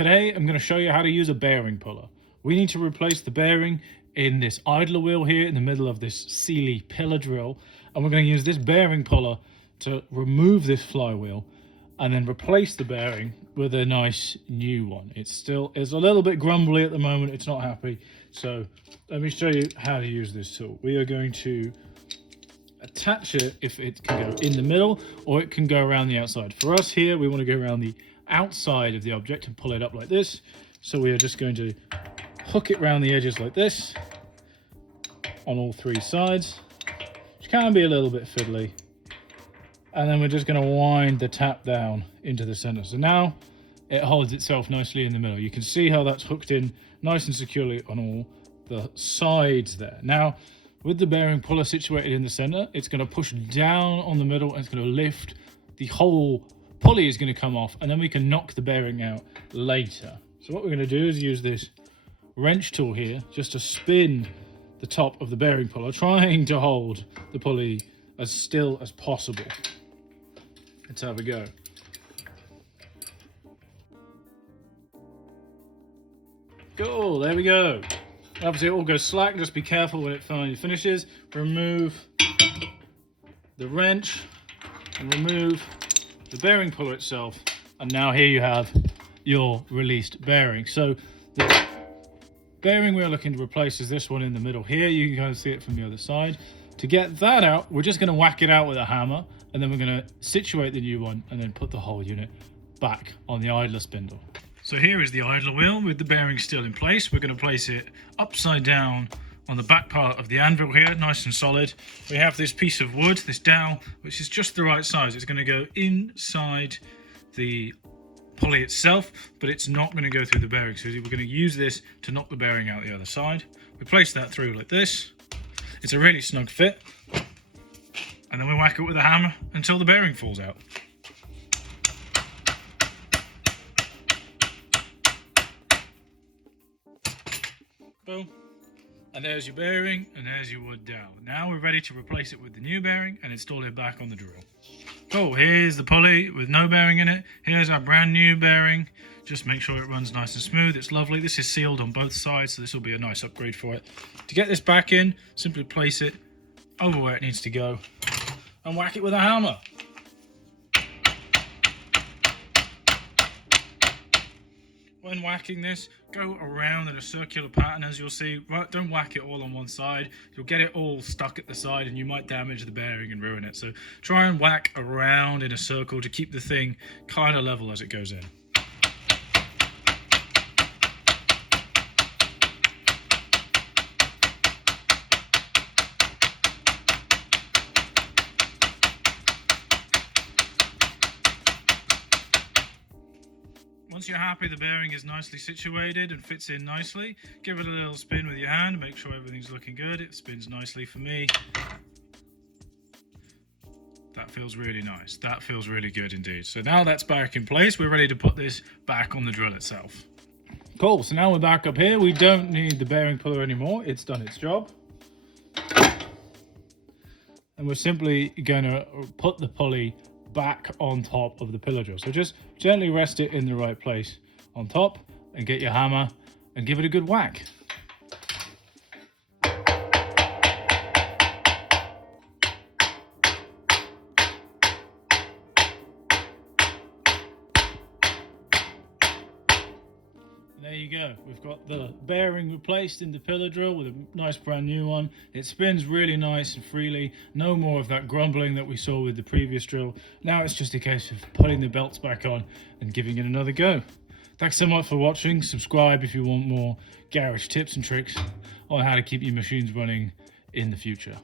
Today I'm going to show you how to use a bearing puller. We need to replace the bearing in this idler wheel here in the middle of this Sealy pillar drill, and we're going to use this bearing puller to remove this flywheel and then replace the bearing with a nice new one. It's a little bit grumbly at the moment, it's not happy. So let me show you how to use this tool. We are going to attach it, if it can go in the middle or it can go around the outside. For us here, we want to go around the outside of the object and pull it up like this. So we are just going to hook it around the edges like this on all three sides, which can be a little bit fiddly. And then we're just going to wind the tap down into the center. So now it holds itself nicely in the middle. You can see how that's hooked in nice and securely on all the sides there. Now, with the bearing puller situated in the center, it's going to push down on the middle and it's going to lift. The whole pulley is going to come off, and then we can knock the bearing out later. So what we're going to do is use this wrench tool here just to spin the top of the bearing puller, trying to hold the pulley as still as possible. Let's have a go. Cool, there we go. Obviously it all goes slack, just be careful when it finally finishes. Remove the wrench and remove the bearing puller itself, and now here you have your released bearing. So the bearing we're looking to replace is this one in the middle here. You can kind of see it from the other side. To get that out, we're just going to whack it out with a hammer, and then we're going to situate the new one and then put the whole unit back on the idler spindle. So here is the idler wheel with the bearing still in place. We're going to place it upside down on the back part of the anvil here, nice and solid. We have this piece of wood, this dowel, which is just the right size. It's going to go inside the pulley itself, but it's not going to go through the bearing. So we're going to use this to knock the bearing out the other side. We place that through like this. It's a really snug fit. And then we whack it with a hammer until the bearing falls out. Boom. And there's your bearing, and there's your wood dowel. Now we're ready to replace it with the new bearing and install it back on the drill. Cool, here's the pulley with no bearing in it. Here's our brand new bearing. Just make sure it runs nice and smooth. It's lovely. This is sealed on both sides, so this will be a nice upgrade for it. To get this back in, simply place it over where it needs to go and whack it with a hammer. When whacking this, go around in a circular pattern, as you'll see. Right, don't whack it all on one side. You'll get it all stuck at the side and you might damage the bearing and ruin it. So try and whack around in a circle to keep the thing kind of level as it goes in. Once you're happy the bearing is nicely situated and fits in nicely, give it a little spin with your hand, make sure everything's looking good. It spins nicely for me. That feels really nice. That feels really good indeed. So now that's back in place, we're ready to put this back on the drill itself. Cool, so now we're back up here. We don't need the bearing puller anymore. It's done its job. And we're simply going to put the pulley back on top of the pillar drill. So just gently rest it in the right place on top and get your hammer and give it a good whack. There you go, we've got the bearing replaced in the pillar drill with a nice brand new one. It spins really nice and freely, no more of that grumbling that we saw with the previous drill. Now it's just a case of putting the belts back on and giving it another go. Thanks so much for watching. Subscribe if you want more garage tips and tricks on how to keep your machines running in the future.